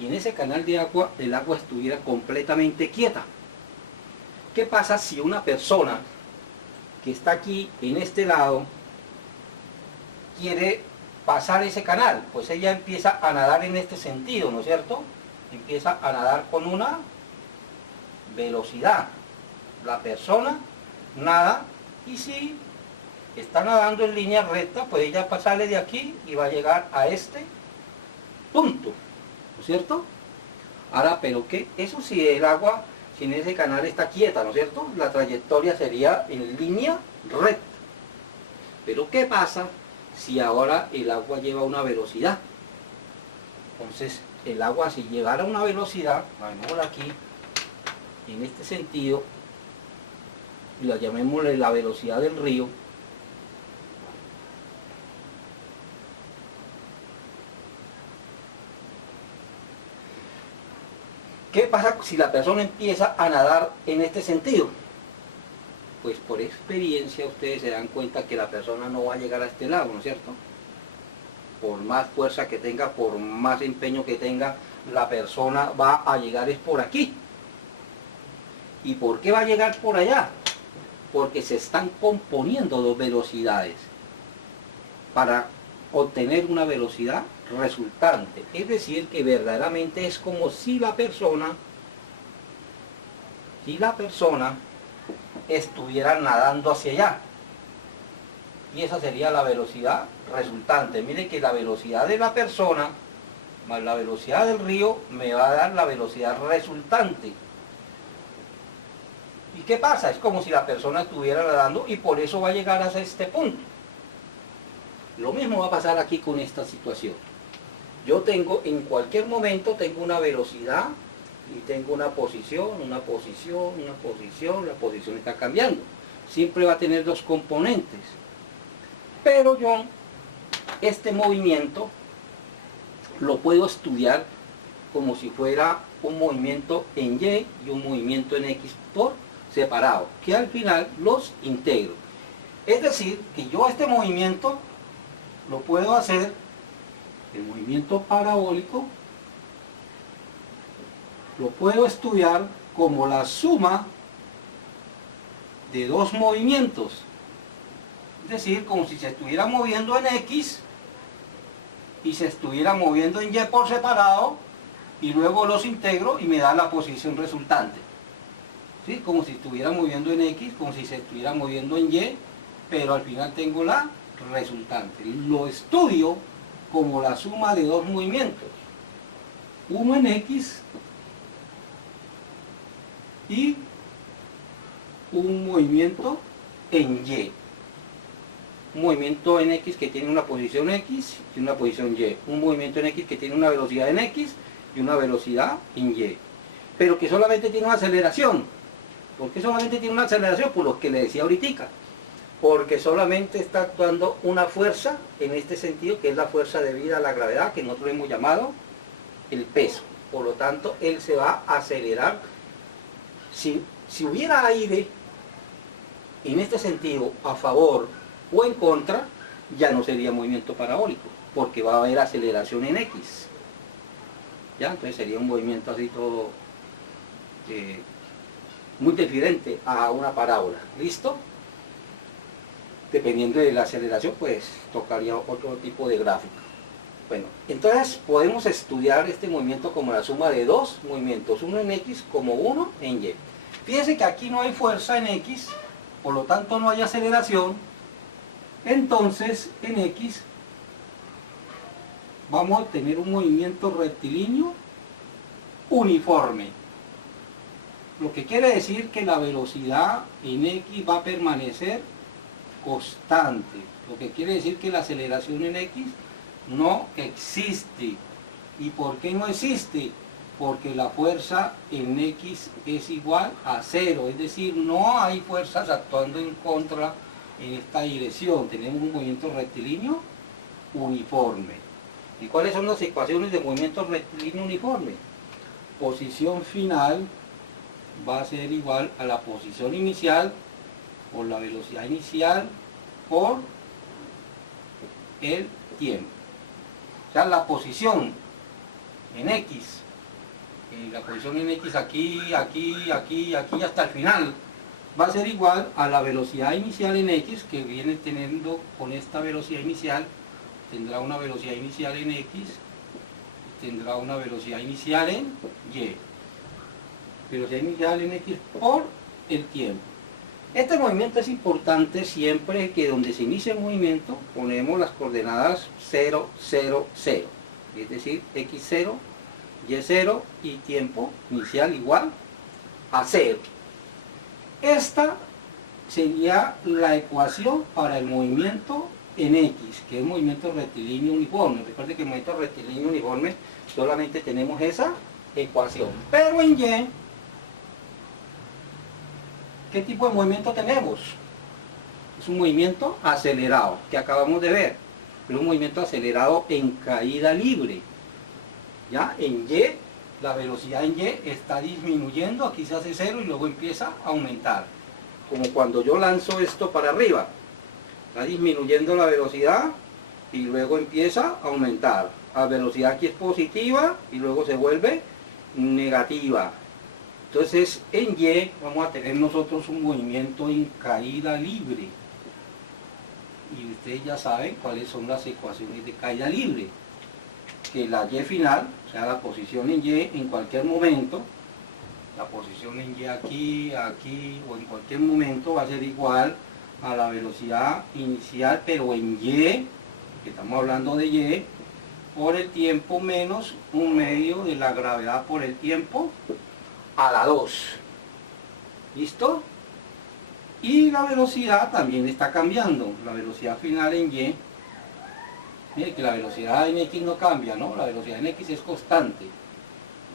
y en ese canal de agua el agua estuviera completamente quieta. ¿Qué pasa si una persona que está aquí en este lado quiere pasar ese canal? Pues ella empieza a nadar en este sentido, ¿no es cierto? Empieza a nadar con una velocidad. La persona nada, y si está nadando en línea recta, pues ella sale de aquí y va a llegar a este punto, ¿no es cierto? Ahora, pero ¿qué? Eso si el agua, si en ese canal está quieta, ¿no es cierto? La trayectoria sería en línea recta. Pero ¿qué pasa si ahora el agua lleva una velocidad? Entonces, el agua, si llegara a una velocidad, llamémosla aquí, en este sentido, y la llamémosle la velocidad del río, ¿qué pasa si la persona empieza a nadar en este sentido? Pues por experiencia ustedes se dan cuenta que la persona no va a llegar a este lado, ¿no es cierto? Por más fuerza que tenga, por más empeño que tenga, la persona va a llegar es por aquí. ¿Y por qué va a llegar por allá? Porque se están componiendo dos velocidades para obtener una velocidad resultante. Es decir, que verdaderamente es como si la persona estuviera nadando hacia allá. Y esa sería la velocidad resultante. Mire que la velocidad de la persona más la velocidad del río me va a dar la velocidad resultante. ¿Y qué pasa? Es como si la persona estuviera nadando y por eso va a llegar hasta este punto. Lo mismo va a pasar aquí con esta situación. Yo tengo, en cualquier momento, tengo una velocidad y tengo una posición, la posición está cambiando. Siempre va a tener dos componentes. Pero yo, este movimiento, lo puedo estudiar como si fuera un movimiento en Y y un movimiento en X por separado, que al final los integro. Es decir, que yo este movimiento lo puedo hacer, el movimiento parabólico, lo puedo estudiar como la suma de dos movimientos. Es decir, como si se estuviera moviendo en X y se estuviera moviendo en Y por separado, y luego los integro y me da la posición resultante. ¿Sí? Como si estuviera moviendo en X, como si se estuviera moviendo en Y, pero al final tengo la resultante. Lo estudio como la suma de dos movimientos, uno en X y un movimiento en Y. Un movimiento en X que tiene una posición X y una posición Y. Un movimiento en X que tiene una velocidad en X y una velocidad en Y. Pero que solamente tiene una aceleración. ¿Por qué solamente tiene una aceleración? Por lo que le decía ahorita. Porque solamente está actuando una fuerza en este sentido, que es la fuerza debida a la gravedad, que nosotros hemos llamado el peso. Por lo tanto, él se va a acelerar. Si hubiera aire en este sentido a favor o en contra, ya no sería movimiento parabólico, porque va a haber aceleración en X. ¿Ya? Entonces sería un movimiento así todo muy diferente a una parábola. ¿Listo? Dependiendo de la aceleración, pues tocaría otro tipo de gráfico. Bueno, entonces podemos estudiar este movimiento como la suma de dos movimientos, uno en X como uno en Y. Fíjense que aquí no hay fuerza en X, por lo tanto no hay aceleración. Entonces en X vamos a tener un movimiento rectilíneo uniforme. Lo que quiere decir que la velocidad en X va a permanecer constante. Lo que quiere decir que la aceleración en X no existe. ¿Y por qué no existe? Porque la fuerza en X es igual a cero. Es decir, no hay fuerzas actuando en contra en esta dirección. Tenemos un movimiento rectilíneo uniforme. ¿Y cuáles son las ecuaciones de movimiento rectilíneo uniforme? Posición final va a ser igual a la posición inicial por la velocidad inicial por el tiempo. O sea, la posición en X la posición en X aquí, aquí, aquí, aquí, hasta el final, va a ser igual a la velocidad inicial en X, que viene teniendo con esta velocidad inicial, tendrá una velocidad inicial en X, tendrá una velocidad inicial en Y. Velocidad inicial en X por el tiempo. Este movimiento es importante siempre que donde se inicia el movimiento ponemos las coordenadas 0, 0, 0. Es decir, X0, Y0 y tiempo inicial igual a 0. Esta sería la ecuación para el movimiento en X, que es movimiento rectilíneo uniforme. Recuerde que el movimiento rectilíneo uniforme solamente tenemos esa ecuación. Pero en Y, ¿qué tipo de movimiento tenemos? Es un movimiento acelerado, que acabamos de ver. Es un movimiento acelerado en caída libre. ¿Ya? En Y, la velocidad en Y está disminuyendo, aquí se hace 0 y luego empieza a aumentar. Como cuando yo lanzo esto para arriba. Está disminuyendo la velocidad y luego empieza a aumentar. La velocidad aquí es positiva y luego se vuelve negativa. Entonces en Y vamos a tener nosotros un movimiento en caída libre. Y ustedes ya saben cuáles son las ecuaciones de caída libre. Que la Y final, o sea la posición en Y en cualquier momento, la posición en Y aquí, aquí o en cualquier momento va a ser igual a la velocidad inicial, pero en Y, que estamos hablando de Y, por el tiempo menos un medio de la gravedad por el tiempo a la 2. ¿Listo? Y la velocidad también está cambiando. La velocidad final en Y, mire que la velocidad en X no cambia, ¿no? La velocidad en X es constante.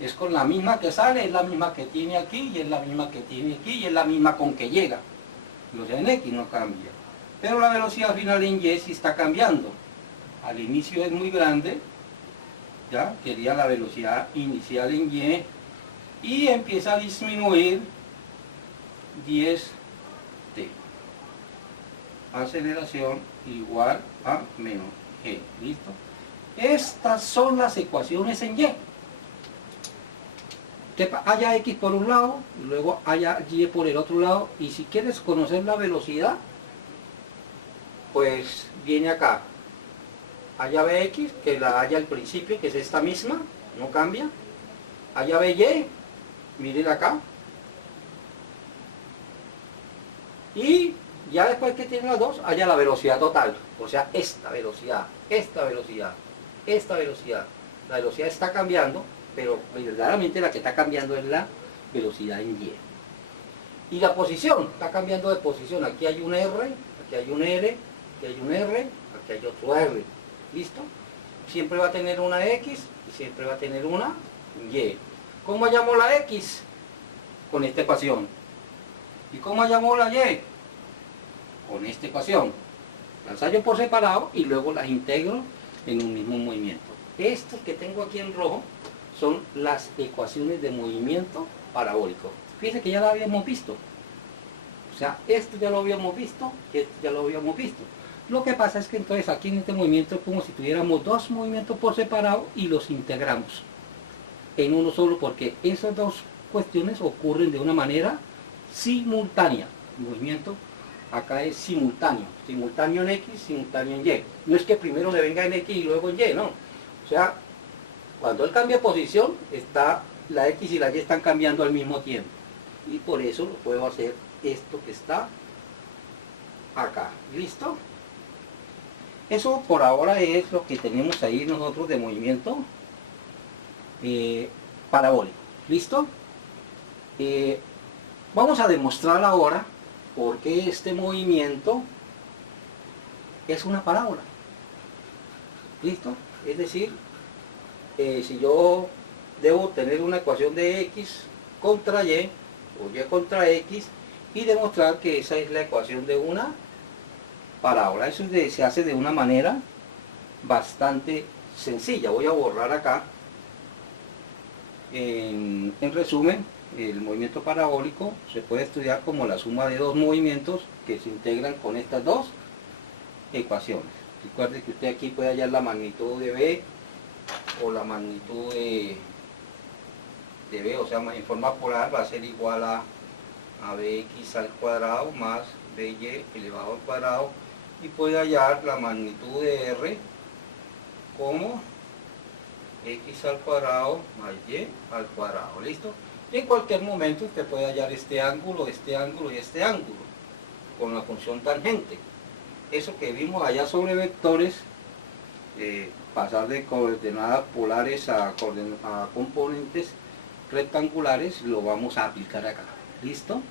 Es con la misma que sale, es la misma que tiene aquí, y es la misma que tiene aquí, y es la misma con que llega. La velocidad en X no cambia. Pero la velocidad final en Y sí está cambiando. Al inicio es muy grande, ¿ya? Sería la velocidad inicial en Y empieza a disminuir 10t. Aceleración igual a menos g. ¿Listo? Estas son las ecuaciones en Y. Que haya X por un lado, y luego haya Y por el otro lado, y si quieres conocer la velocidad, pues viene acá. Haya Bx, que la haya al principio, que es esta misma, no cambia. Haya By, miren acá. Y ya después que tienen las dos, haya la velocidad total. O sea, esta velocidad, esta velocidad, esta velocidad. La velocidad está cambiando, pero verdaderamente la que está cambiando es la velocidad en Y. Y la posición, está cambiando de posición. Aquí hay un R, aquí hay un R, aquí hay un R, aquí hay otro R. ¿Listo? Siempre va a tener una X y siempre va a tener una Y. ¿Cómo hallamos la X? Con esta ecuación. ¿Y cómo hallamos la Y? Con esta ecuación. Las hallo por separado y luego las integro en un mismo movimiento. Estos que tengo aquí en rojo son las ecuaciones de movimiento parabólico. Fíjense que ya lo habíamos visto. O sea, esto ya lo habíamos visto, esto ya lo habíamos visto. Lo que pasa es que entonces aquí en este movimiento es como si tuviéramos dos movimientos por separado y los integramos en uno solo, porque esas dos cuestiones ocurren de una manera simultánea. El movimiento acá es simultáneo, simultáneo en X, simultáneo en Y. No es que primero le venga en X y luego en Y, no. O sea, cuando él cambia posición, está la X y la Y están cambiando al mismo tiempo. Y por eso lo puedo hacer esto que está acá. ¿Listo? Eso por ahora es lo que tenemos ahí nosotros de movimiento parabólico. ¿Listo? Vamos a demostrar ahora por qué este movimiento es una parábola. ¿Listo? Es decir, si yo debo tener una ecuación de X contra Y, o Y contra X, y demostrar que esa es la ecuación de una parábola. Eso se hace de una manera bastante sencilla. Voy a borrar acá. En resumen, el movimiento parabólico se puede estudiar como la suma de dos movimientos que se integran con estas dos ecuaciones. Recuerde que usted aquí puede hallar la magnitud de B o la magnitud sea, en forma polar va a ser igual a bx al cuadrado más by elevado al cuadrado, y puede hallar la magnitud de r como x al cuadrado más y al cuadrado. ¿Listo? Y en cualquier momento usted puede hallar este ángulo y este ángulo con la función tangente. Eso que vimos allá sobre vectores, pasar de coordenadas polares a componentes rectangulares, lo vamos a aplicar acá. ¿Listo?